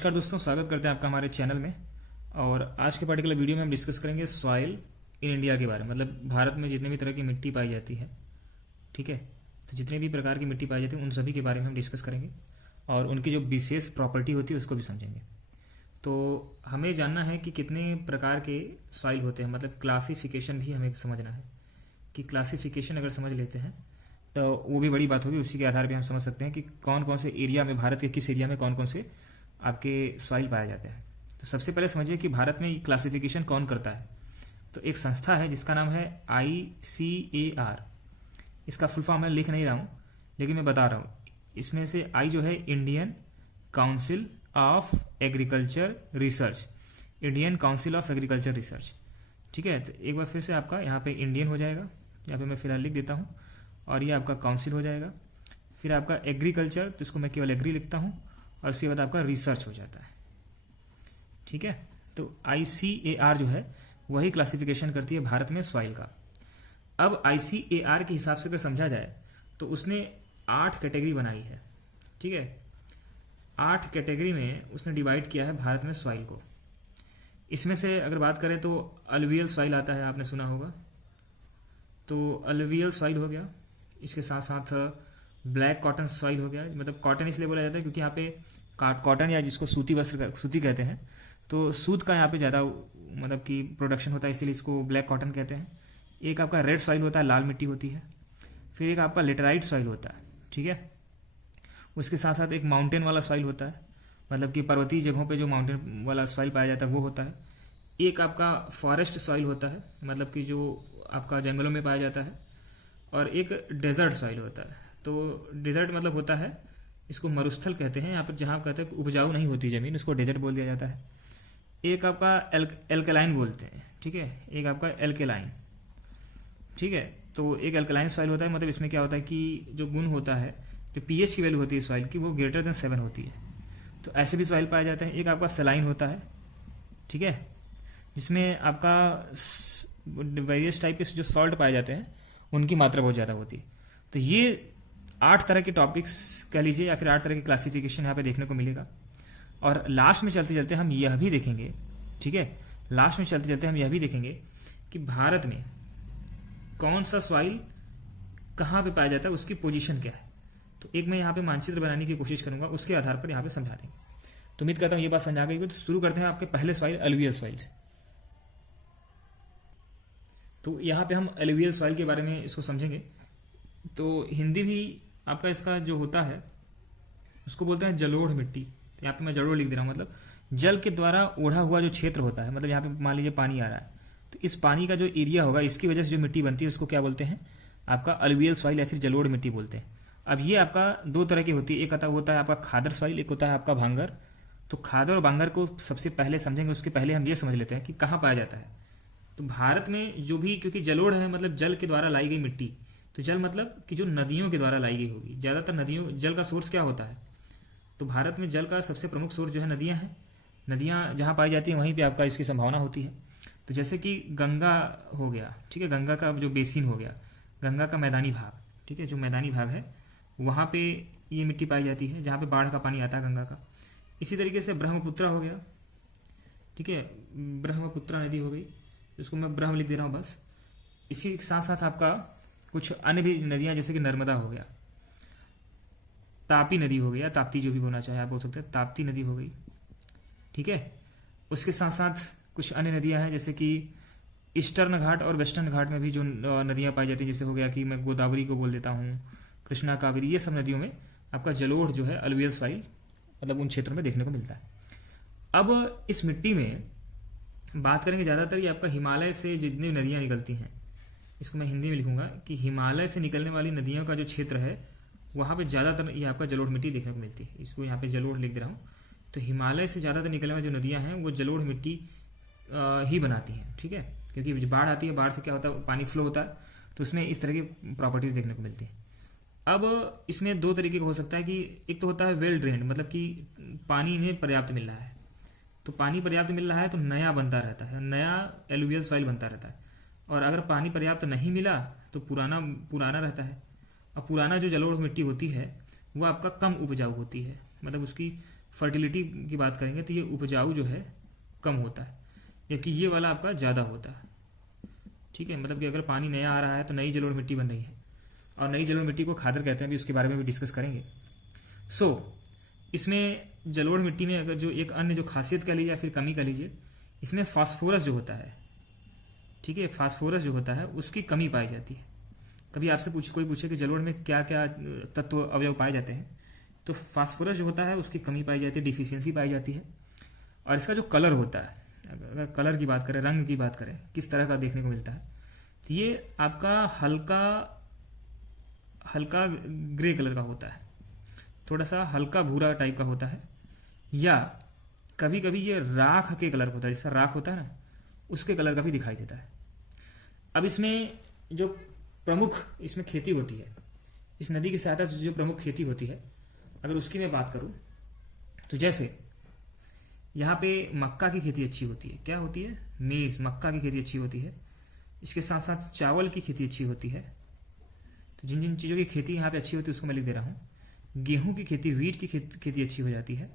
नमस्कार दोस्तों, स्वागत करते हैं आपका हमारे चैनल में। और आज के पर्टिकुलर वीडियो में हम डिस्कस करेंगे सॉइल इन इंडिया के बारे में। मतलब भारत में जितने भी तरह की मिट्टी पाई जाती है, ठीक है, तो जितने भी प्रकार की मिट्टी पाई जाती है उन सभी के बारे में हम डिस्कस करेंगे और उनकी जो विशेष प्रॉपर्टी होती है उसको भी समझेंगे। तो हमें जानना है कि कितने प्रकार के सॉइल होते हैं, मतलब क्लासिफिकेशन भी हमें समझना है कि क्लासिफिकेशन अगर समझ लेते हैं तो वो भी बड़ी बात होगी। उसी के आधार पे हम समझ सकते हैं कि कौन कौन से एरिया में, भारत के किस एरिया में कौन कौन से आपके सॉइल पाए जाते हैं। तो सबसे पहले समझिए कि भारत में क्लासिफिकेशन कौन करता है। तो एक संस्था है जिसका नाम है ICAR। इसका फुल फॉर्म मैं लिख नहीं रहा हूँ लेकिन मैं बता रहा हूँ। इसमें से आई जो है Indian council of agriculture research, Indian council of agriculture research, ठीक है। तो एक बार फिर से आपका यहाँ पे इंडियन हो जाएगा, यहाँ पे मैं फिलहाल लिख देता हूँ, और ये आपका काउंसिल हो जाएगा। फिर आपका एग्रीकल्चर, तो इसको मैं केवल एग्री लिखता हूँ, और उसके बाद आपका रिसर्च हो जाता है, ठीक है। तो ICAR जो है वही क्लासिफिकेशन करती है भारत में सॉइल का। अब ICAR के हिसाब से अगर समझा जाए तो उसने 8 कैटेगरी बनाई है, ठीक है। 8 कैटेगरी में उसने डिवाइड किया है भारत में सॉइल को। इसमें से अगर बात करें तो अलुवियल सॉइल आता है, आपने सुना होगा, तो अलुवियल सॉइल हो गया। इसके साथ साथ ब्लैक कॉटन सॉइल हो गया। मतलब कॉटन इसलिए बोला जाता है क्योंकि यहाँ पे कॉटन या जिसको सूती वस्त्र, सूती कहते हैं, तो सूत का यहाँ पे ज़्यादा मतलब कि प्रोडक्शन होता है, इसीलिए इसको ब्लैक कॉटन कहते हैं। एक आपका रेड सॉइल होता है, लाल मिट्टी होती है। फिर एक आपका लेटराइट सॉइल होता है, ठीक है। उसके साथ साथ एक माउंटेन वाला सॉइल होता है, मतलब कि पर्वतीय जगहों पे जो माउंटेन वाला सॉइल पाया जाता है वो होता है। एक आपका फॉरेस्ट सॉइल होता है, मतलब कि जो आपका जंगलों में पाया जाता है। और एक डेजर्ट सॉइल होता है। तो डेजर्ट मतलब होता है, इसको मरुस्थल कहते हैं, यहाँ पर जहाँ कहते हैं उपजाऊ नहीं होती ज़मीन, उसको डेजर्ट बोल दिया जाता है। एक आपका एल्कलाइन बोलते हैं, ठीक है, एक आपका एल्केलाइन, ठीक है। तो एक एल्कलाइन सॉइल होता है, मतलब इसमें क्या होता है कि जो गुण होता है, जो pH की वैल्यू होती है सॉइल की, वो ग्रेटर देन 7 होती है। तो ऐसे भी सॉइल पाए जाते हैं। एक आपका सलाइन होता है, ठीक है, जिसमें आपका वेरियस टाइप के जो सॉल्ट पाए जाते हैं उनकी मात्रा बहुत ज़्यादा होती है। तो ये 8 तरह के टॉपिक्स कह लीजिए या फिर 8 तरह के क्लासिफिकेशन यहाँ पे देखने को मिलेगा। और लास्ट में चलते चलते हम यह भी देखेंगे, ठीक है, लास्ट में चलते चलते हम यह भी देखेंगे कि भारत में कौन सा सॉइल कहाँ पे पाया जाता है, उसकी पोजीशन क्या है। तो एक मैं यहाँ पे मानचित्र बनाने की कोशिश करूंगा, उसके आधार पर यहाँ पे समझा देंगे। तो उम्मीद करता हूँ ये बात समझा गई। तो शुरू करते हैं आपके पहले सॉइल, अलुवियल सॉइल से। तो यहाँ पे हम अलुवियल सॉइल के बारे में इसको समझेंगे। तो हिंदी भी आपका इसका जो होता है उसको बोलते हैं जलोढ़ मिट्टी। तो यहाँ पे मैं जलोढ़ लिख दे रहा हूँ, मतलब जल के द्वारा ओढ़ा हुआ जो क्षेत्र होता है। मतलब यहाँ पे मान लीजिए पानी आ रहा है, तो इस पानी का जो एरिया होगा, इसकी वजह से जो मिट्टी बनती है उसको क्या बोलते हैं, आपका अलुवियल सॉइल या फिर जलोढ़ मिट्टी बोलते हैं। अब ये आपका 2 तरह की होती है, एक होता है आपका खादर सॉइल, एक होता है आपका भांगर। तो खादर और भांगर को सबसे पहले समझेंगे, उसके पहले हम ये समझ लेते हैं कि कहाँ पाया जाता है। तो भारत में जो भी, क्योंकि जलोढ़ है मतलब जल के द्वारा लाई गई मिट्टी, तो जल मतलब कि जो नदियों के द्वारा लाई गई होगी। ज़्यादातर नदियों, जल का सोर्स क्या होता है, तो भारत में जल का सबसे प्रमुख सोर्स जो है नदियाँ हैं। नदियाँ जहाँ पाई जाती हैं वहीं पे आपका इसकी संभावना होती है। तो जैसे कि गंगा हो गया, ठीक है, गंगा का जो बेसिन हो गया, गंगा का मैदानी भाग, ठीक है, जो मैदानी भाग है वहाँ पे ये मिट्टी पाई जाती है जहाँ पे बाढ़ का पानी आता है गंगा का। इसी तरीके से ब्रह्मपुत्रा हो गया, ठीक है, ब्रह्मपुत्रा नदी हो गई, उसको मैं ब्रह्म लिख दे रहा हूँ बस। इसी के साथ साथ आपका कुछ अन्य भी नदियाँ, जैसे कि नर्मदा हो गया, तापी नदी हो गया, ताप्ती जो भी बोलना चाहे आप बोल सकते हैं, ताप्ती नदी हो गई, ठीक है। उसके साथ साथ कुछ अन्य नदियाँ हैं, जैसे कि ईस्टर्न घाट और वेस्टर्न घाट में भी जो नदियाँ पाई जाती हैं, जैसे हो गया कि मैं गोदावरी को बोल देता हूँ, कृष्णा, कावेरी, ये सब नदियों में आपका जलोढ़ जो है अलुवियल सॉइल मतलब उन क्षेत्रों में देखने को मिलता है। अब इस मिट्टी में बात करेंगे ज़्यादातर ये आपका हिमालय से जितनी नदियाँ निकलती हैं, इसको मैं हिंदी में लिखूंगा कि हिमालय से निकलने वाली नदियों का जो क्षेत्र है वहाँ पे ज़्यादातर ये आपका जलोढ़ मिट्टी देखने को मिलती है। इसको यहाँ पे जलोढ़ लिख दे रहा हूँ। तो हिमालय से ज़्यादातर निकलने वाली जो नदियाँ हैं वो जलोढ़ मिट्टी ही बनाती हैं, ठीक है, क्योंकि जब बाढ़ आती है, बाढ़ से क्या होता है, पानी फ्लो होता है, तो उसमें इस तरह की प्रॉपर्टीज़ देखने को मिलती है। अब इसमें 2 तरीके का हो सकता है कि एक तो होता है वेल ड्रेन्ड, मतलब कि पानी इन्हें पर्याप्त मिल रहा है, तो पानी पर्याप्त मिल रहा है तो नया बनता रहता है, नया एलुवियल सॉइल बनता रहता है। और अगर पानी पर्याप्त नहीं मिला तो पुराना रहता है। और पुराना जो जलोढ़ मिट्टी होती है वो आपका कम उपजाऊ होती है, मतलब उसकी फर्टिलिटी की बात करेंगे तो ये उपजाऊ जो है कम होता है, जबकि ये वाला आपका ज़्यादा होता है। ठीक है, मतलब कि अगर पानी नया आ रहा है तो नई जलोढ़ मिट्टी बन रही है, और नई जलोढ़ मिट्टी को खादर कहते हैं, अभी उसके बारे में भी डिस्कस करेंगे। इसमें जलोढ़ मिट्टी में अगर जो एक अन्य जो खासियत कह लीजिए या फिर कमी कह लीजिए, इसमें फास्फोरस जो होता है, ठीक है, फास्फोरस जो होता है उसकी कमी पाई जाती है। कभी आपसे कोई पूछे कि जलोढ़ में क्या क्या तत्व अवयव पाए जाते हैं, तो फास्फोरस जो होता है उसकी कमी पाई जाती है, डिफिशियंसी पाई जाती है। और इसका जो कलर होता है, अगर कलर की बात करें, रंग की बात करें, किस तरह का देखने को मिलता है, तो ये आपका हल्का हल्का ग्रे कलर का होता है, थोड़ा सा हल्का भूरा टाइप का होता है, या कभी कभी ये राख के कलर का होता है, जैसा राख होता है ना, उसके कलर का भी दिखाई देता है। अब इसमें जो प्रमुख इसमें खेती होती है, इस नदी की सहायता से जो प्रमुख खेती होती है, अगर उसकी मैं बात करूं तो जैसे यहाँ पे मक्का की खेती अच्छी होती है। क्या होती है? मेज, मक्का की खेती अच्छी होती है। इसके साथ साथ चावल की खेती अच्छी होती है। तो जिन जिन चीज़ों की खेती यहाँ पे अच्छी होती है उसको मैं लिख दे रहा हूँ। गेहूं की खेती, वीट की खेती अच्छी हो जाती है।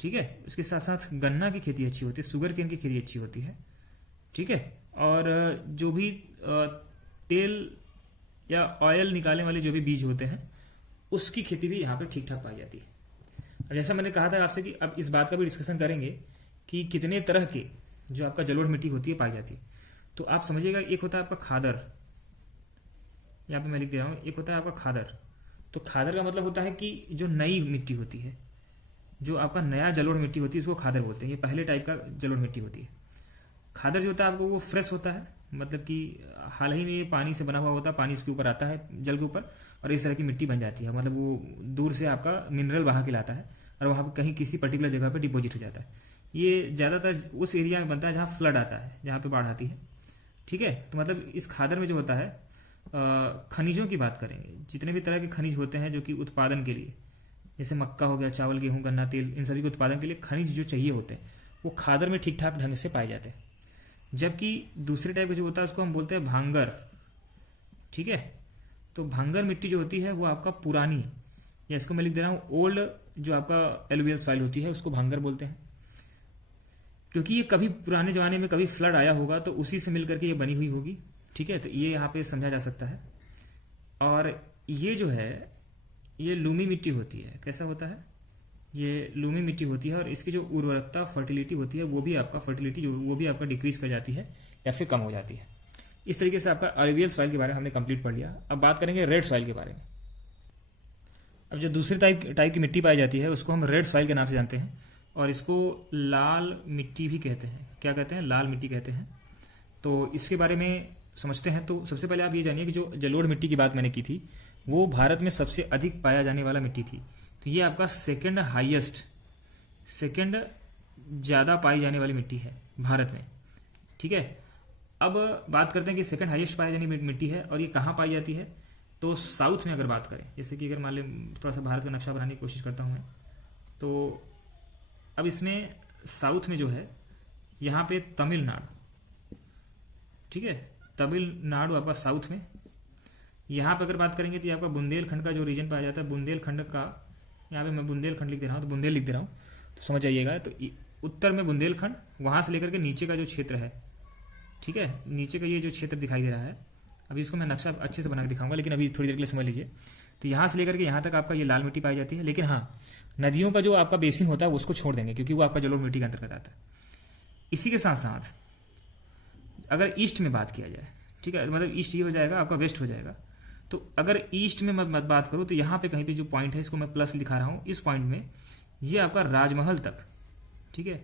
ठीक है, उसके साथ साथ गन्ना की खेती अच्छी होती है, शुगर केन की खेती अच्छी होती है। ठीक है, और जो भी तेल या ऑयल निकालने वाले जो भी बीज होते हैं उसकी खेती भी यहाँ पे ठीक ठाक पाई जाती है। अब जैसा मैंने कहा था आपसे कि अब इस बात का भी डिस्कशन करेंगे कि कितने तरह के जो आपका जलोढ़ मिट्टी होती है पाई जाती है। तो आप समझिएगा, एक होता है आपका खादर, यहाँ पे मैं लिख दे रहा हूँ, एक होता है आपका खादर। तो खादर का मतलब होता है कि जो नई मिट्टी होती है, जो आपका नया जलोढ़ मिट्टी होती है उसको खादर बोलते हैं। ये पहले टाइप का जलोढ़ मिट्टी होती है। खादर जो होता है आपको वो फ्रेश होता है, मतलब कि हाल ही में ये पानी से बना हुआ होता है, पानी इसके ऊपर आता है जल के ऊपर, और इस तरह की मिट्टी बन जाती है। मतलब वो दूर से आपका मिनरल बहा के लाता है और वहाँ पर कहीं किसी पर्टिकुलर जगह पे डिपॉजिट हो जाता है। ये ज़्यादातर उस एरिया में बनता है जहाँ फ्लड आता है, जहाँ पे बाढ़ आती है। ठीक है, तो मतलब इस खादर में जो होता है, खनिजों की बात करेंगे, जितने भी तरह के खनिज होते हैं जो कि उत्पादन के लिए, जैसे मक्का हो गया, चावल, गेहूं, गन्ना, तेल, इन सभी के उत्पादन के लिए खनिज जो चाहिए होते हैं वो खादर में ठीक ठाक ढंग से पाए जाते हैं। जबकि दूसरे टाइप का जो होता है उसको हम बोलते हैं भांगर। ठीक है, तो भांगर मिट्टी जो होती है वो आपका पुरानी, या इसको मैं लिख दे रहा हूँ ओल्ड, जो आपका एलुवियल सॉइल होती है उसको भांगर बोलते हैं, क्योंकि ये कभी पुराने जमाने में कभी फ्लड आया होगा तो उसी से मिलकर के ये बनी हुई होगी। ठीक है, तो ये यहाँ पे समझा जा सकता है। और ये जो है ये लूमी मिट्टी होती है। कैसा होता है? ये लूमी मिट्टी होती है, और इसकी जो उर्वरकता, फर्टिलिटी होती है वो भी आपका फर्टिलिटी जो वो भी आपका डिक्रीज कर जाती है या फिर कम हो जाती है। इस तरीके से आपका एलुवियल सॉइल के बारे में हमने कंप्लीट पढ़ लिया। अब बात करेंगे रेड सॉइल के बारे में। अब जो दूसरी टाइप की मिट्टी पाई जाती है उसको हम रेड सॉइल के नाम से जानते हैं, और इसको लाल मिट्टी भी कहते हैं। क्या कहते हैं? लाल मिट्टी कहते हैं। तो इसके बारे में समझते हैं। तो सबसे पहले आप ये जानिए कि जो जलोढ़ मिट्टी की बात मैंने की थी वो भारत में सबसे अधिक पाया जाने वाला मिट्टी थी। तो ये आपका सेकंड ज़्यादा पाई जाने वाली मिट्टी है भारत में। ठीक है, अब बात करते हैं कि सेकंड हाईएस्ट पाई जाने वाली मिट्टी है और ये कहाँ पाई जाती है। तो साउथ में अगर बात करें, जैसे कि अगर मान लें थोड़ा सा भारत का नक्शा बनाने की कोशिश करता हूँ मैं, तो अब इसमें साउथ में जो है यहाँ पे तमिलनाडु, ठीक है, तमिलनाडु आपका साउथ में। यहाँ पर अगर बात करेंगे तो ये आपका बुंदेलखंड का जो रीजन पाया जाता है, बुंदेलखंड का, यहाँ पे मैं बुंदेलखंड लिख दे रहा हूँ, तो बुंदेल लिख दे रहा हूँ तो समझ जाइएगा। तो उत्तर में बुंदेलखंड, वहाँ से लेकर के नीचे का जो क्षेत्र है, ठीक है, नीचे का ये जो क्षेत्र दिखाई दे रहा है, अभी इसको मैं नक्शा अच्छे से बना के दिखाऊंगा, लेकिन अभी थोड़ी देर के लिए समझ लीजिए। तो यहाँ से लेकर के यहाँ तक आपका ये लाल मिट्टी पाई जाती है। लेकिन हाँ, नदियों का जो आपका बेसिन होता है उसको छोड़ देंगे, क्योंकि वो आपका जलोढ़ मिट्टी के अंतर्गत आता है। इसी के साथ साथ अगर ईस्ट में बात किया जाए, ठीक है, मतलब ईस्ट ये हो जाएगा आपका, वेस्ट हो जाएगा। तो अगर ईस्ट में मैं बात करूँ तो यहाँ पे कहीं पे जो पॉइंट है इसको मैं प्लस दिखा रहा हूँ, इस पॉइंट में ये आपका राजमहल तक, ठीक है,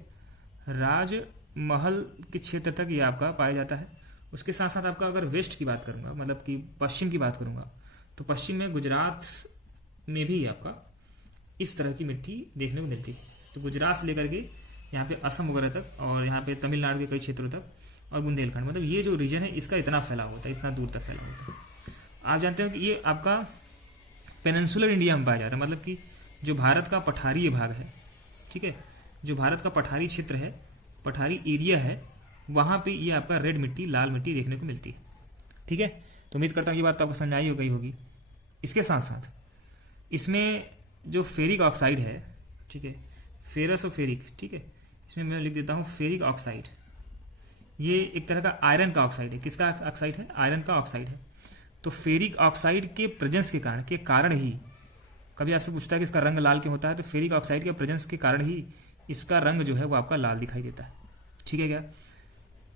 राजमहल के क्षेत्र तक ये आपका पाया जाता है। उसके साथ साथ आपका अगर वेस्ट की बात करूंगा, मतलब कि पश्चिम की बात करूंगा, तो पश्चिम में गुजरात में भी आपका इस तरह की मिट्टी देखने को मिलती है। तो गुजरात से लेकर के यहाँ पे असम वगैरह तक, और यहाँ पे तमिलनाडु के कई क्षेत्रों तक, और बुंदेलखंड, मतलब ये जो रीजन है इसका इतना फैला होता है, इतना दूर तक फैला होता है। आप जानते हो कि ये आपका पेनिनसुलर इंडिया में पाया जाता है, मतलब कि जो भारत का पठारी भाग है, ठीक है, जो भारत का पठारी क्षेत्र है, पठारी एरिया है, वहाँ पे ये आपका रेड मिट्टी, लाल मिट्टी देखने को मिलती है। ठीक है, तो उम्मीद करता हूँ ये बात तो आपको समझ आई हो गई होगी। इसके साथ साथ इसमें जो फेरिक ऑक्साइड है, ठीक है, फेरस और फेरिक, ठीक है, इसमें मैं लिख देता हूँ फेरिक ऑक्साइड। ये एक तरह का आयरन का ऑक्साइड है। किसका ऑक्साइड है? आयरन का ऑक्साइड है। तो फेरिक ऑक्साइड के प्रेजेंस के कारण ही, कभी आपसे पूछता है कि इसका रंग लाल क्यों होता है, तो फेरिक ऑक्साइड के प्रेजेंस के कारण ही इसका रंग जो है वो आपका लाल दिखाई देता है। ठीक है क्या?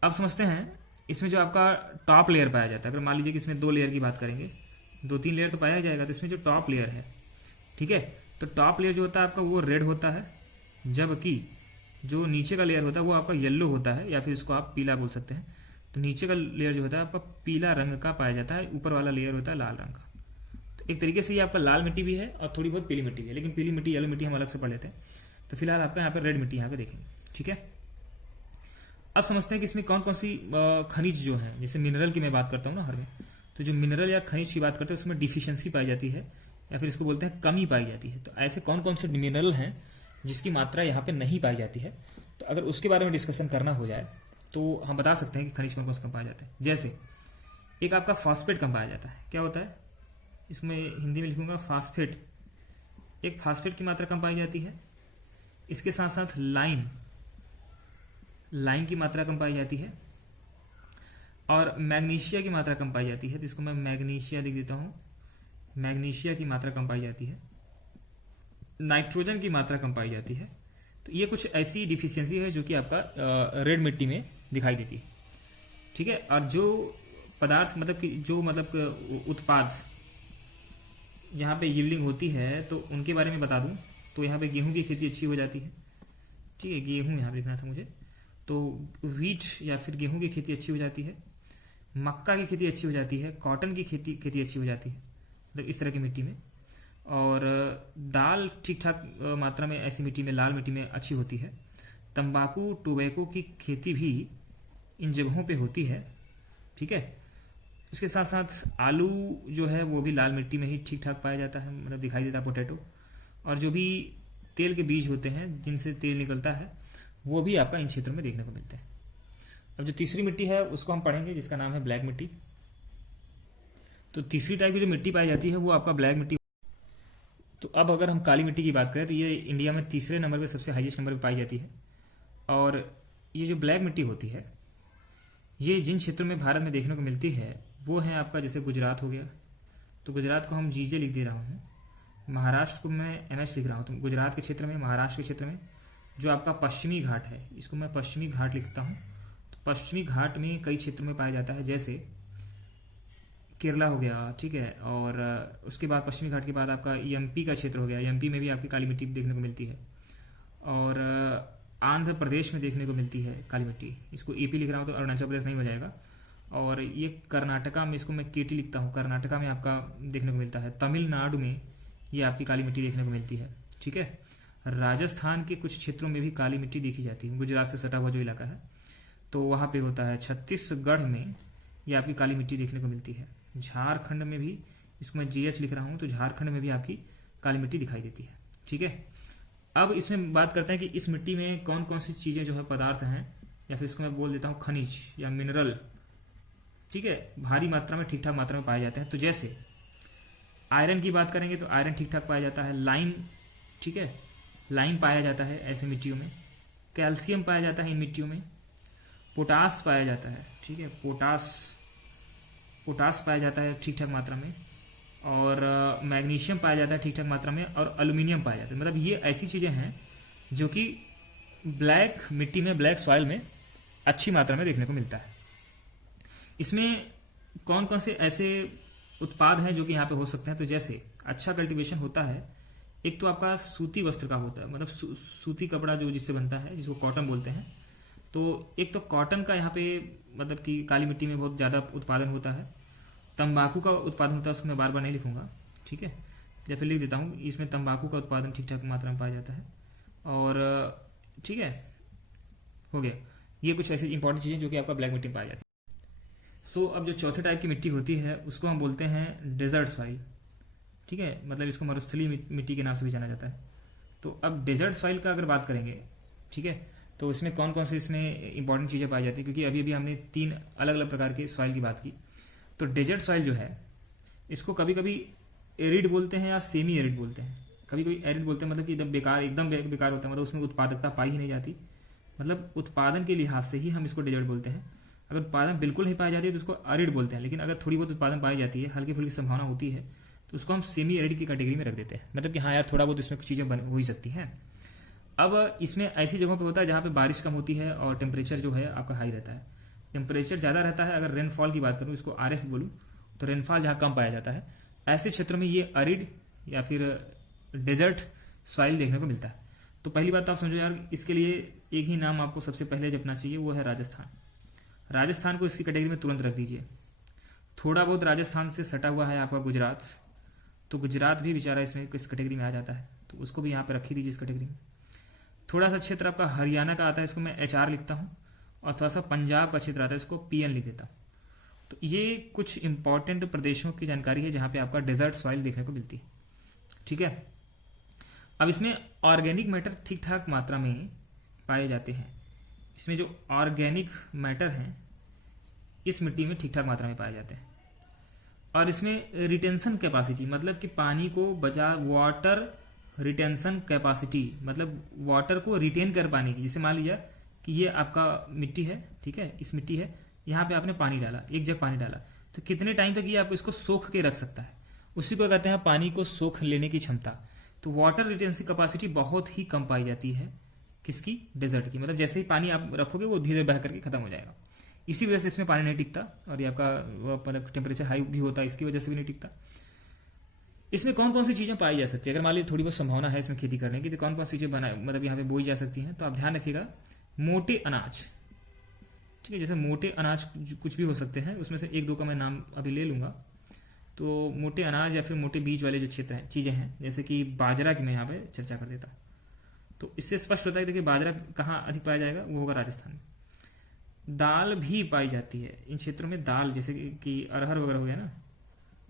अब समझते हैं इसमें जो आपका टॉप लेयर पाया जाता है। अगर मान लीजिए कि इसमें 2 लेयर की बात करेंगे, 2-3 लेयर तो पाया जाएगा, तो इसमें जो टॉप लेयर है, ठीक है, तो टॉप लेयर जो होता है आपका वो रेड होता है, जबकि जो नीचे का लेयर होता है वो आपका येलो होता है, या फिर इसको आप पीला बोल सकते हैं। तो नीचे का लेयर जो होता है आपका पीला रंग का पाया जाता है, ऊपर वाला लेयर होता है लाल रंग का। तो एक तरीके से ये आपका लाल मिट्टी भी है और थोड़ी बहुत पीली मिट्टी भी है, लेकिन पीली मिट्टी येलो मिट्टी हम अलग से पढ़ लेते हैं। तो फिलहाल आपका यहाँ पर रेड मिट्टी यहाँ पे देखेंगे। ठीक है, अब समझते हैं कि इसमें कौन कौन सी खनिज जो है, जैसे मिनरल की मैं बात करता हूँ ना हर में, तो जो मिनरल या खनिज की बात करते हैं उसमें डिफिशियंसी पाई जाती है, या फिर इसको बोलते हैं कमी पाई जाती है। तो ऐसे कौन कौन से मिनरल हैं जिसकी मात्रा यहाँ पे नहीं पाई जाती है, तो अगर उसके बारे में डिस्कशन करना हो जाए तो हम बता सकते हैं कि खनिज कौन कौन से कम पाए जाते हैं। जैसे एक आपका फॉस्फेट कम पाया जाता है। क्या होता है? इसमें हिंदी में लिखूंगा फॉस्फेट। एक फॉस्फेट की मात्रा कम पाई जाती है। इसके साथ साथ लाइम की मात्रा कम पाई जाती है, और मैग्नीशिया की मात्रा कम पाई जाती है। तो इसको मैं मैग्नीशिया लिख देता हूं। मैग्नीशिया की मात्रा कम पाई जाती है। नाइट्रोजन की मात्रा कम पाई जाती है। तो ये कुछ ऐसी डिफिशियंसी है जो कि आपका रेड मिट्टी में दिखाई देती है। ठीक है, और जो पदार्थ मतलब कि जो उत्पाद यहाँ पे यील्डिंग होती है, तो उनके बारे में बता दूं तो यहाँ पे गेहूं की खेती अच्छी हो जाती है। ठीक है, गेहूं यहाँ पे लिखना था मुझे, तो वीट या फिर गेहूं की खेती अच्छी हो जाती है, मक्का की खेती अच्छी हो जाती है, कॉटन की खेती अच्छी हो जाती है, मतलब इस तरह की मिट्टी में। और दाल ठीक ठाक मात्रा में ऐसी मिट्टी में, लाल मिट्टी में अच्छी होती है। तंबाकू टोबैको की खेती भी इन जगहों पे होती है। ठीक है, उसके साथ साथ आलू जो है वो भी लाल मिट्टी में ही ठीक ठाक पाया जाता है, मतलब दिखाई देता है, पोटैटो। और जो भी तेल के बीज होते हैं जिनसे तेल निकलता है, वो भी आपका इन क्षेत्रों में देखने को मिलते हैं। अब जो तीसरी मिट्टी है उसको हम पढ़ेंगे, जिसका नाम है ब्लैक मिट्टी। तो तीसरी टाइप की जो मिट्टी पाई जाती है वो आपका ब्लैक मिट्टी। तो अब अगर हम काली मिट्टी की बात करें तो ये इंडिया में तीसरे नंबर पे, सबसे हाईएस्ट नंबर पे पाई जाती है। और ये जो ब्लैक मिट्टी होती है, ये जिन क्षेत्रों में भारत में देखने को मिलती है वो है आपका, जैसे गुजरात हो गया, तो गुजरात को हम जीजे लिख दे रहा हूँ। महाराष्ट्र को मैं एमएच लिख रहा हूँ। तो गुजरात के क्षेत्र में, महाराष्ट्र के क्षेत्र में जो आपका पश्चिमी घाट है, इसको मैं पश्चिमी घाट लिखता हूँ। तो पश्चिमी घाट में कई क्षेत्रों में पाया जाता है, जैसे केरला हो गया, ठीक है, और उसके बाद पश्चिमी घाट के बाद आपका एमपी का क्षेत्र हो गया। एमपी में भी आपकी काली मिट्टी देखने को मिलती है, और आंध्र प्रदेश में देखने को मिलती है काली मिट्टी। इसको एपी लिख रहा हूँ तो अरुणाचल प्रदेश नहीं हो जाएगा। और ये कर्नाटका में, इसको मैं केटी लिखता हूँ, कर्नाटका में आपका देखने को मिलता है। तमिलनाडु में ये आपकी काली मिट्टी देखने को मिलती है। ठीक है, राजस्थान के कुछ क्षेत्रों में भी काली मिट्टी देखी जाती है, गुजरात से सटा हुआ जो इलाका है तो वहाँ पे होता है। छत्तीसगढ़ में ये आपकी काली मिट्टी देखने को मिलती है। झारखंड में भी, इसको मैं जीएच लिख रहा हूँ, तो झारखंड में भी आपकी काली मिट्टी दिखाई देती है। ठीक है, अब इसमें बात करते हैं कि इस मिट्टी में कौन कौन सी चीज़ें जो है पदार्थ हैं, या फिर इसको मैं बोल देता हूँ खनिज या मिनरल, ठीक है, भारी मात्रा में, ठीक ठाक मात्रा में पाए जाते हैं। तो जैसे आयरन की बात करेंगे तो आयरन ठीक ठाक पाया जाता है। लाइम, ठीक है, लाइम पाया जाता है ऐसी मिट्टियों में। कैल्शियम पाया जाता है इन मिट्टियों में। पोटास पाया जाता है, ठीक है, पोटास पाया जाता है ठीक ठाक मात्रा में। और मैग्नीशियम पाया जाता है ठीक ठाक मात्रा में, और एल्यूमिनियम पाया जाता है। मतलब ये ऐसी चीज़ें हैं जो कि ब्लैक मिट्टी में, ब्लैक सॉइल में अच्छी मात्रा में देखने को मिलता है। इसमें कौन कौन से ऐसे उत्पाद हैं जो कि यहाँ पे हो सकते हैं, तो जैसे अच्छा कल्टीवेशन होता है। एक तो आपका सूती वस्त्र का होता है, मतलब सूती कपड़ा जो जिससे बनता है, जिसको कॉटन बोलते हैं। तो एक तो कॉटन का यहाँ पे मतलब कि काली मिट्टी में बहुत ज़्यादा उत्पादन होता है। तंबाकू का उत्पादन होता है, उसको मैं बार बार नहीं लिखूंगा, ठीक है, या फिर लिख देता हूँ। इसमें तंबाकू का उत्पादन ठीक ठाक मात्रा में पाया जाता है। और ठीक है, हो गया। ये कुछ ऐसी इंपॉर्टेंट चीज़ें जो कि आपका ब्लैक मिट्टी में पाई जाती है। सो अब जो चौथे टाइप की मिट्टी होती है उसको हम बोलते हैं डेजर्ट सॉइल। ठीक है, मतलब इसको मरुस्थलीय मिट्टी के नाम से भी जाना जाता है। तो अब डेजर्ट सॉइल का अगर बात करेंगे, ठीक है, तो इसमें कौन कौन से इसमें इंपॉर्टेंट चीज़ें पाई जाती है, क्योंकि अभी हमने 3 अलग अलग प्रकार के सॉइल की बात की। तो डेजर्ट सॉइल जो है, इसको कभी कभी एरिड बोलते हैं या सेमी एरिड बोलते हैं। कभी कभी एरिड बोलते हैं, मतलब कि एकदम बेकार, बेकार होता है, मतलब उसमें उत्पादकता पाई ही नहीं जाती। मतलब उत्पादन के लिहाज से ही हम इसको डेजर्ट बोलते हैं। अगर उत्पादन बिल्कुल नहीं पाई जाती है तो उसको अरिड बोलते हैं, लेकिन अगर थोड़ी बहुत उत्पादन पाई जाती है, हल्की फुल्की संभावना होती है, तो उसको हम सेमी एरिड की कैटेगरी में रख देते हैं। मतलब कि हाँ यार, थोड़ा बहुत इसमें कुछ चीज़ें हो ही सकती हैं। अब इसमें ऐसी जगहों पे होता है जहाँ पे बारिश कम होती है और टेम्परेचर जो है आपका हाई रहता है। टेम्परेचर ज़्यादा रहता है, अगर रेनफॉल की बात करूँ, इसको आरएफ बोलूँ, तो रेनफॉल जहाँ कम पाया जाता है, ऐसे क्षेत्रों में ये अरिड या फिर डेजर्ट सॉइल देखने को मिलता है। तो पहली बात तो आप समझो यार, इसके लिए एक ही नाम आपको सबसे पहले जपना चाहिए, वो है राजस्थान। राजस्थान को इसकी कैटेगरी में तुरंत रख दीजिए। थोड़ा बहुत राजस्थान से सटा हुआ है आपका गुजरात, तो गुजरात भी बेचारा इसमें इस कैटेगरी में आ जाता है, तो उसको भी यहाँ पे रख ही दीजिए इस कैटेगरी में। थोड़ा सा क्षेत्र आपका हरियाणा का आता है, इसको मैं HR लिखता हूँ, और थोड़ा सा पंजाब का क्षेत्र आता है, इसको PN लिख देता हूँ। तो ये कुछ इंपॉर्टेंट प्रदेशों की जानकारी है जहाँ पे आपका डेजर्ट सॉइल देखने को मिलती है। ठीक है, अब इसमें ऑर्गेनिक मैटर ठीक ठाक मात्रा में पाए जाते हैं। इसमें जो ऑर्गेनिक मैटर हैं इस मिट्टी में ठीक ठाक मात्रा में पाए जाते हैं। और इसमें रिटेंशन कैपेसिटी, मतलब कि पानी को बचा, वाटर रिटेंशन कैपेसिटी, मतलब वाटर को रिटेन कर पाने की। जैसे मान लीजिए कि ये आपका मिट्टी है, ठीक है, इस मिट्टी है, यहाँ पे आपने पानी डाला, एक जग पानी डाला, तो कितने टाइम तक ये आपको इसको सोख के रख सकता है, उसी को कहते हैं पानी को सोख लेने की क्षमता। तो वाटर रिटेंशन कैपेसिटी बहुत ही कम पाई जाती है किसकी, डेजर्ट की। मतलब जैसे ही पानी आप रखोगे वो धीरे बह करके खत्म हो जाएगा। इसी वजह से इसमें पानी नहीं टिकता, और ये आपका मतलब टेम्परेचर हाई भी होता है, इसकी वजह से भी नहीं टिकता। इसमें कौन कौन सी चीज़ें पाई जा सकती है, अगर मान लीजिए थोड़ी बहुत संभावना है इसमें खेती करने की, तो कौन कौन सी चीज़ें बना मतलब यहाँ पे बोई जा सकती हैं। तो आप ध्यान रखिएगा, मोटे अनाज, ठीक है, जैसे मोटे अनाज कुछ भी हो सकते हैं, उसमें से एक दो का मैं नाम अभी ले लूँगा। तो मोटे अनाज या फिर मोटे बीज वाले जो क्षेत्र हैं, चीज़ें हैं, जैसे कि बाजरा की मैं यहाँ पे चर्चा कर देता हूँ। तो इससे स्पष्ट होता है, देखिए बाजरा कहाँ अधिक पाया जाएगा, वो होगा राजस्थान में। दाल भी पाई जाती है इन क्षेत्रों में, दाल जैसे कि अरहर वगैरह हो गया ना,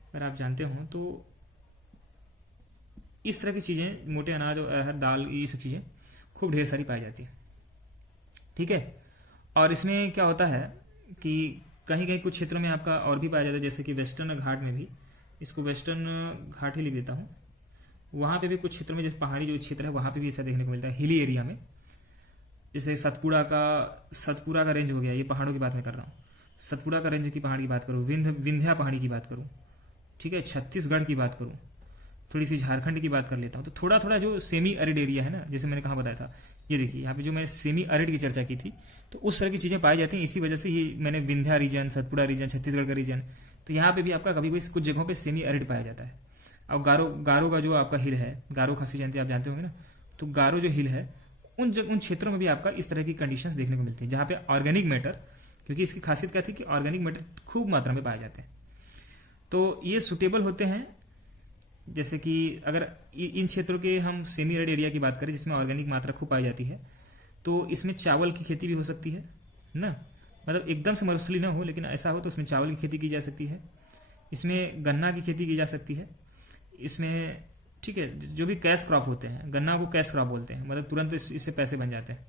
अगर आप जानते हो, तो इस तरह की चीज़ें, मोटे अनाज और अरहर, दाल, ये सब चीज़ें खूब ढेर सारी पाई जाती है। ठीक है, और इसमें क्या होता है कि कहीं कहीं कुछ क्षेत्रों में आपका और भी पाया जाता है, जैसे कि वेस्टर्न घाट में भी, इसको वेस्टर्न घाट ही लिख देता हूँ, वहाँ पे भी कुछ क्षेत्रों में, जैसे पहाड़ी जो क्षेत्र है वहाँ पे भी ऐसा देखने को मिलता है, हिली एरिया में। जैसे सतपुड़ा का रेंज हो गया, ये पहाड़ों की बात मैं कर रहा हूँ। सतपुड़ा का रेंज की पहाड़ की बात करूँ, विंध्या पहाड़ी की बात करूँ, ठीक है, छत्तीसगढ़ की बात करूँ, थोड़ी सी झारखंड की बात कर लेता हूँ। तो थोड़ा थोड़ा जो सेमी अरिड एरिया है ना, जैसे मैंने कहा बताया था, ये देखिए यहाँ पे जो मैंने सेमी अरिड की चर्चा की थी, तो उस तरह की चीज़ें पाई जाती हैं। इसी वजह से ये मैंने विंध्या रीजन, सतपुड़ा रीजन, छत्तीसगढ़ का रीजन, तो यहाँ पे भी आपका कभी कभी कुछ जगहों पे सेमी अरिड पाया जाता है। और गारो का जो आपका हिल है, गारो खासी जयंती आप जानते होंगे ना, तो गारो जो हिल है, उन क्षेत्रों में भी आपका इस तरह की कंडीशंस देखने को मिलती है, जहाँ पे ऑर्गेनिक मैटर, क्योंकि इसकी खासियत क्या थी कि ऑर्गेनिक मैटर खूब मात्रा में पाए जाते हैं, तो ये सुटेबल होते हैं। जैसे कि अगर इन क्षेत्रों के हम सेमी एरिड एरिया की बात करें जिसमें ऑर्गेनिक मात्रा खूब पाई जाती है, तो इसमें चावल की खेती भी हो सकती है ना, मतलब एकदम से मरुस्थली ना हो, लेकिन ऐसा हो तो उसमें चावल की खेती की जा सकती है, इसमें गन्ना की खेती की जा सकती है, इसमें, ठीक है, जो भी कैश क्रॉप होते हैं, गन्ना को कैश क्रॉप बोलते हैं, मतलब तुरंत इससे पैसे बन जाते हैं,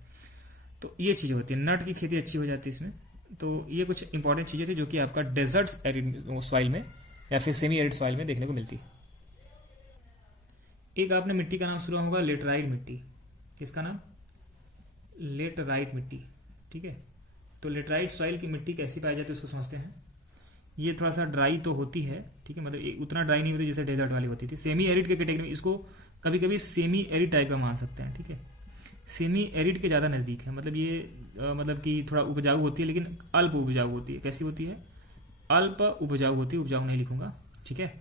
तो ये चीज़ें होती है। नट की खेती अच्छी हो जाती है इसमें। तो ये कुछ इंपॉर्टेंट चीज़ें थी जो कि आपका डेजर्ट एरिड सॉइल में या फिर सेमी एरिड सॉइल में देखने को मिलती है। एक आपने मिट्टी का नाम सुना होगा, लेटराइट मिट्टी। किसका नाम? लेटराइट मिट्टी, ठीक है। तो लेटराइट सॉइल की मिट्टी कैसी पाई जाती है उसको समझते हैं। ये थोड़ा सा ड्राई तो होती है, ठीक है, मतलब उतना ड्राई नहीं होती जैसे डेजर्ट वाली होती थी। सेमी एरिड के कैटेगरी में इसको कभी कभी सेमी एरिड टाइप का मान सकते हैं, ठीक है। सेमी एरिड के ज़्यादा नज़दीक है, मतलब ये मतलब कि थोड़ा उपजाऊ होती है, लेकिन अल्प उपजाऊ होती है। कैसी होती है? अल्प उपजाऊ होती है, उपजाऊ नहीं लिखूंगा, ठीक है।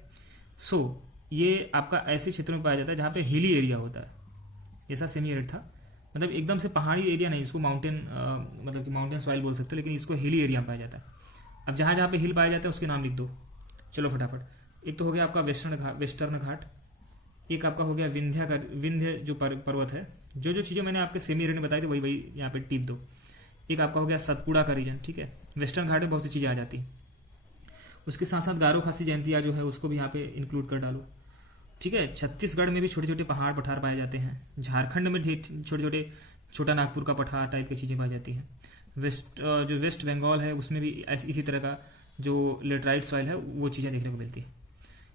सो ये आपका ऐसे क्षेत्रों में पाया जाता है जहाँ पे हिली एरिया होता है, जैसा सेमी एरिड था, मतलब एकदम से पहाड़ी एरिया नहीं, इसको माउंटेन मतलब कि माउंटेन सॉइल बोल सकते हो, लेकिन इसको हिली एरिया में पाया जाता है। अब जहाँ जहाँ पे हिल पाया जाता है उसके नाम लिख दो, चलो फटाफट। एक तो हो गया आपका वेस्टर्न घाट, एक आपका हो गया विंध्य जो पर्वत है। जो जो चीज़ें मैंने आपके सेमी एरिड में बताई थी वही यहाँ पे टिप दो। एक आपका हो गया सतपुड़ा का रीजन, ठीक है। वेस्टर्न घाट में बहुत सी चीज़ें आ जाती हैं। उसके साथ साथ गारो खासी जयंतिया जो है उसको भी यहाँ पे इंक्लूड कर डालो, ठीक है। छत्तीसगढ़ में भी छोटे छोटे पहाड़ पठार पाए जाते हैं। झारखंड में छोटे छोटे छोटा नागपुर का पठार टाइप की चीज़ें पाई जाती हैं। जो वेस्ट बंगाल है उसमें भी इसी तरह का जो लेटराइट सॉइल है वो चीज़ें देखने को मिलती है।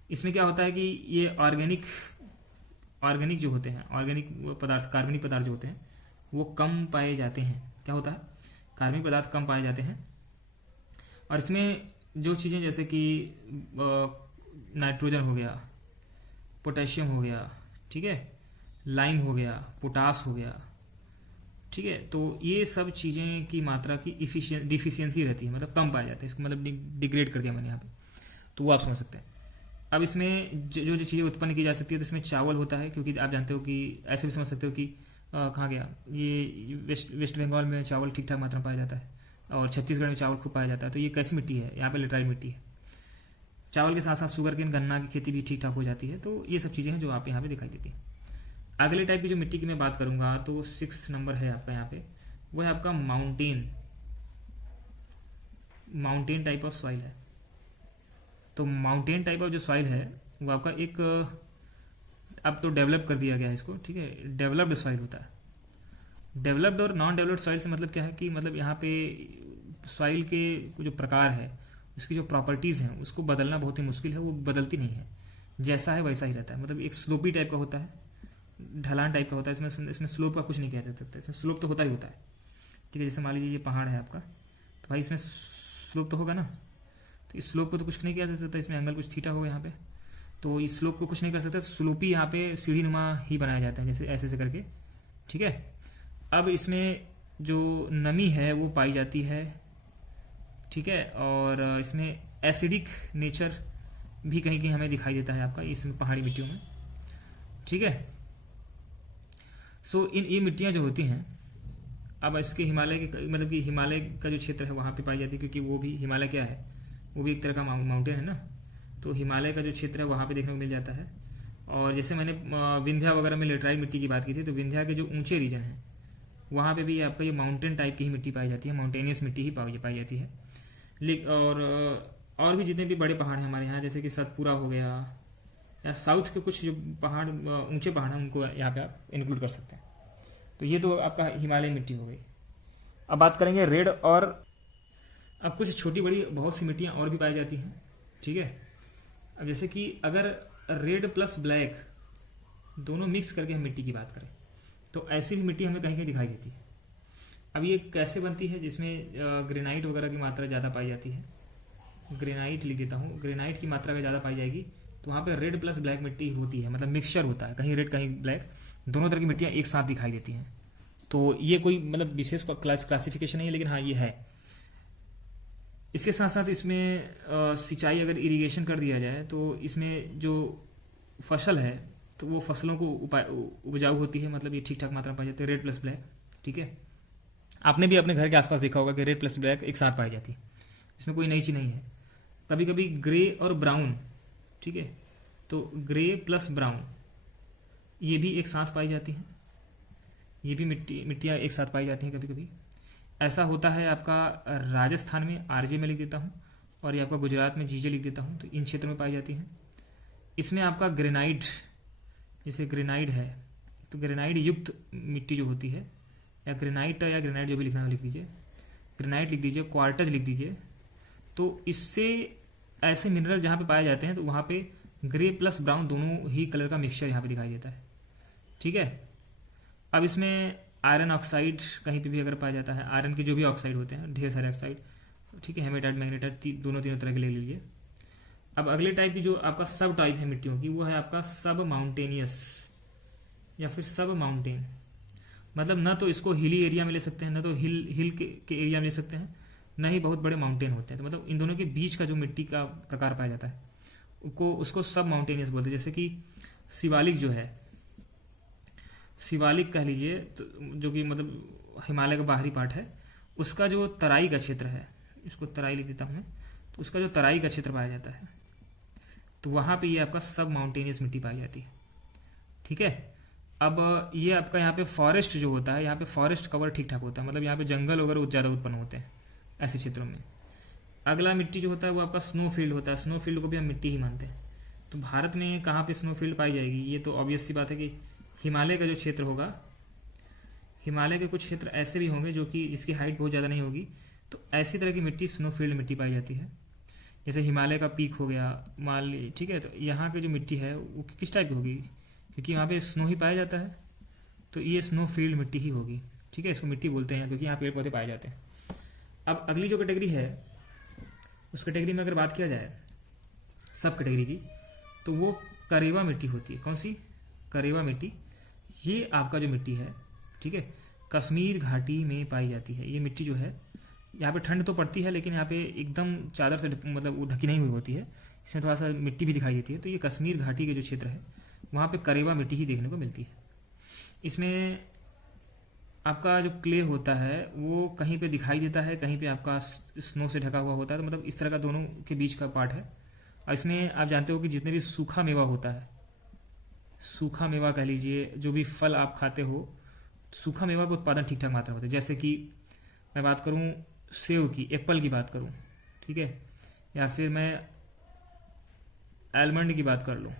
इसमें क्या होता है कि ये ऑर्गेनिक ऑर्गेनिक जो होते हैं, ऑर्गेनिक पदार्थ, कार्बनिक पदार्थ जो होते हैं वो कम पाए जाते हैं। क्या होता है? कार्बनिक पदार्थ कम पाए जाते हैं। और इसमें जो चीज़ें जैसे कि नाइट्रोजन हो गया, पोटेशियम हो गया, ठीक है, लाइम हो गया, पोटास हो गया, ठीक है, तो ये सब चीज़ें की मात्रा की डिफिशियंसी रहती है, मतलब कम पाए जाते हैं। इसको मतलब डिग्रेड कर दिया मैंने यहाँ पे, तो वो आप समझ सकते हैं। अब इसमें जो जो चीज़ें उत्पन्न की जा सकती है, तो इसमें चावल होता है, क्योंकि आप जानते हो कि ऐसे भी समझ सकते हो कि कहाँ गया ये, वेस्ट बंगाल में चावल ठीक ठाक मात्रा में पाया जाता है और छत्तीसगढ़ में चावल खूब पाया जाता है। तो ये कैसी मिट्टी है? यहाँ पे लेटराइट मिट्टी है। चावल के साथ साथ शुगर केन, गन्ना की खेती भी ठीक ठाक हो जाती है। तो ये सब चीज़ें हैं जो आप यहाँ पे दिखाई देती हैं। अगले टाइप की जो मिट्टी की मैं बात करूँगा, तो 6 नंबर है आपका यहाँ पे, वो है आपका माउंटेन टाइप ऑफ सॉइल है। तो माउंटेन टाइप ऑफ जो सॉइल है वो आपका एक, अब तो डेवलप कर दिया गया है इसको, ठीक है, डेवलप्ड सॉइल होता है। डेवलप्ड और नॉन डेवलप्ड सॉइल से मतलब क्या है कि मतलब यहाँ पे सॉइल के जो प्रकार है, उसकी जो प्रॉपर्टीज़ हैं उसको बदलना बहुत ही मुश्किल है, वो बदलती नहीं है, जैसा है वैसा ही रहता है। मतलब एक स्लोपी टाइप का होता है, ढलान टाइप का होता है। इसमें स्लोप का कुछ नहीं कह सकते, इसमें स्लोप तो होता ही होता है, ठीक है। जैसे मान लीजिए ये पहाड़ है आपका, तो भाई इसमें स्लोप तो होगा ना, तो इस स्लोप को तो कुछ नहीं किया जा सकता, इसमें एंगल कुछ थीटा होगा यहाँ पे, तो इस स्लोप को कुछ नहीं कर सकता। तो स्लोपी यहाँ पे सीढ़ी नुमा ही बनाया जाता है, जैसे ऐसे ऐसे करके, ठीक है। अब इसमें जो नमी है वो पाई जाती है, ठीक है, और इसमें एसिडिक नेचर भी कहीं कहीं हमें दिखाई देता है आपका इसमें पहाड़ी मिट्टियों में, ठीक है। सो ये मिट्टियाँ जो होती हैं, अब इसके हिमालय के, मतलब कि हिमालय का जो क्षेत्र है वहाँ पे पाई जाती है, क्योंकि वो भी हिमालय क्या है, वो भी एक तरह का माउंटेन है ना, तो हिमालय का जो क्षेत्र है वहाँ पे देखने को मिल जाता है। और जैसे मैंने विंध्या वगैरह में लेटराइट मिट्टी की बात की थी, तो विंध्या के जो ऊंचे रीजन है वहाँ पे भी आपका ये माउंटेन टाइप की ही मिट्टी पाई जाती है, माउंटेनियस मिट्टी ही पाई जाती है। और भी जितने भी बड़े पहाड़ हैं हमारे यहाँ, जैसे कि सतपुरा हो गया, या साउथ के कुछ जो पहाड़, ऊंचे पहाड़ हैं, उनको यहाँ पे आप इंक्लूड कर सकते हैं। तो ये तो आपका हिमालय मिट्टी हो गई। अब बात करेंगे रेड, और अब कुछ छोटी बड़ी बहुत सी मिट्टियाँ और भी पाई जाती हैं, ठीक है। अब जैसे कि अगर रेड प्लस ब्लैक दोनों मिक्स करके हम मिट्टी की बात करें, तो ऐसी भी मिट्टी हमें कहीं कहीं दिखाई देती है। अब ये कैसे बनती है? जिसमें ग्रेनाइट वगैरह की मात्रा ज़्यादा पाई जाती है, ग्रेनाइट लिख देता हूँ, ग्रेनाइट की मात्रा अगर ज़्यादा पाई जाएगी तो वहाँ पे रेड प्लस ब्लैक मिट्टी होती है, मतलब मिक्सचर होता है, कहीं रेड कहीं ब्लैक, दोनों तरह की मिट्टियाँ एक साथ दिखाई देती हैं। तो ये कोई मतलब विशेष क्लासिफिकेशन नहीं है, लेकिन हाँ ये है। इसके साथ साथ इसमें सिंचाई, अगर इरिगेशन कर दिया जाए तो इसमें जो फसल है तो वो फसलों को उपजाऊ होती है, मतलब ये ठीक ठाक मात्रा में पाई जाती है, रेड प्लस ब्लैक, ठीक है। आपने भी अपने घर के आसपास देखा होगा कि रेड प्लस ब्लैक एक साथ पाई जाती है, इसमें कोई नई चीज़ नहीं है। कभी कभी ग्रे और ब्राउन, ठीक है, तो ग्रे प्लस ब्राउन ये भी एक साथ पाई जाती हैं, ये भी मिट्टियाँ एक साथ पाई जाती हैं कभी कभी। ऐसा होता है आपका राजस्थान में आरजे में लिख देता हूँ, और ये आपका गुजरात में जीजे लिख देता हूँ, तो इन क्षेत्रों में पाई जाती हैं। इसमें आपका ग्रेनाइट, जैसे ग्रेनाइट है तो ग्रेनाइट युक्त मिट्टी जो होती है, या ग्रेनाइट या ग्रेनाइट जो भी लिखना है लिख दीजिए, ग्रेनाइट लिख दीजिए, क्वार्टज लिख दीजिए। तो इससे ऐसे मिनरल जहाँ पे पाए जाते हैं तो वहाँ पे ग्रे प्लस ब्राउन दोनों ही कलर का मिक्सचर यहाँ पे दिखाई देता है, ठीक है। अब इसमें आयरन ऑक्साइड कहीं पे भी अगर पाया जाता है, आयरन के जो भी ऑक्साइड होते हैं, ढेर सारे ऑक्साइड, तीन हेमेटाइट मैग्नेटाइट, दोनों तीनों तरह के ले लीजिए। अब अगले टाइप की जो आपका सब टाइप है मिट्टियों की, वो है आपका सब माउंटेनियस या फिर सब माउंटेन। मतलब ना तो इसको हिली एरिया में ले सकते हैं, ना तो हिल के एरिया में ले सकते हैं, ना ही बहुत बड़े माउंटेन होते हैं। तो मतलब इन दोनों के बीच का जो मिट्टी का प्रकार पाया जाता है उसको सब माउंटेनियस बोलते हैं। जैसे कि शिवालिक जो है, शिवालिक कह लीजिए, तो जो कि मतलब हिमालय का बाहरी पार्ट है, उसका जो तराई का क्षेत्र है, इसको तराई लिख देता हूँ मैं, तो उसका जो तराई का क्षेत्र पाया जाता है, तो वहाँ पे ये आपका सब माउंटेनियस मिट्टी पाई जाती है, ठीक है। अब ये आपका यहाँ पे फॉरेस्ट जो होता है, यहाँ पे फॉरेस्ट कवर ठीक ठाक होता है, मतलब यहाँ पे जंगल वगैरह ज़्यादा उत्पन्न होते हैं ऐसे क्षेत्रों में। अगला मिट्टी जो होता है वो आपका स्नो फील्ड होता है, स्नो फील्ड को भी हम मिट्टी ही मानते हैं। तो भारत में कहाँ पे स्नो फील्ड पाई जाएगी? ये तो ऑब्वियस सी बात है कि हिमालय का जो क्षेत्र होगा, हिमालय के कुछ क्षेत्र ऐसे भी होंगे जो कि जिसकी हाइट बहुत ज़्यादा नहीं होगी, तो ऐसी तरह की मिट्टी स्नो फील्ड मिट्टी पाई जाती है। जैसे हिमालय का पीक हो गया मान ली, ठीक है, तो यहाँ की जो मिट्टी है वो किस टाइप की होगी? क्योंकि वहाँ पे स्नो ही पाया जाता है, तो ये स्नो फील्ड मिट्टी ही होगी। ठीक है, इसको मिट्टी बोलते हैं क्योंकि यहाँ पेड़ पौधे पाए जाते हैं। अब अगली जो कैटेगरी है, उस कैटेगरी में अगर बात किया जाए सब कैटेगरी की, तो वो करेवा मिट्टी होती है। कौन सी? करेवा मिट्टी। ये आपका जो मिट्टी है, ठीक है, कश्मीर घाटी में पाई जाती है। ये मिट्टी जो है, यहाँ पे ठंड तो पड़ती है लेकिन यहाँ पे एकदम चादर से मतलब वो ढकी नहीं हुई होती है, इसमें थोड़ा सा मिट्टी भी दिखाई देती है। तो ये कश्मीर घाटी के जो क्षेत्र है वहाँ पे करेवा मिट्टी ही देखने को मिलती है। इसमें आपका जो क्ले होता है वो कहीं पे दिखाई देता है, कहीं पे आपका स्नो से ढका हुआ होता है। तो मतलब इस तरह का दोनों के बीच का पार्ट है। और इसमें आप जानते हो कि जितने भी सूखा मेवा होता है, सूखा मेवा कह लीजिए, जो भी फल आप खाते हो, सूखा मेवा का उत्पादन ठीक ठाक मात्रा में होता है। जैसे कि मैं बात करूं सेव की, एप्पल की बात करूं, ठीक है, या फिर मैं आलमंड की बात कर लूं,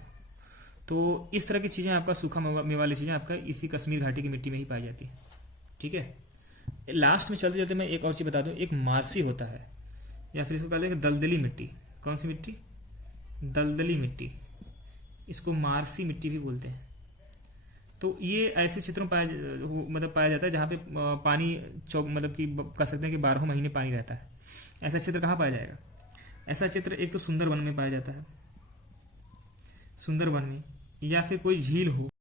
तो इस तरह की चीज़ें आपका सूखा मेवा वाली चीज़ें आपका इसी कश्मीर घाटी की मिट्टी में ही पाई जाती है। ठीक है, लास्ट में चलते चलते मैं एक और चीज़ बता दूं, एक मारसी होता है, या फिर इसको कहते हैं दलदली मिट्टी। कौन सी मिट्टी? दलदली मिट्टी। इसको मारसी मिट्टी भी बोलते हैं। तो ये ऐसे क्षेत्रों मतलब पाया जाता है जहाँ पे पानी मतलब कि कह सकते हैं कि 12 महीने पानी रहता है। ऐसा क्षेत्र कहाँ पाया जाएगा? ऐसा क्षेत्र एक तो सुंदरवन में पाया जाता है, सुंदरवन में, या फिर कोई झील हो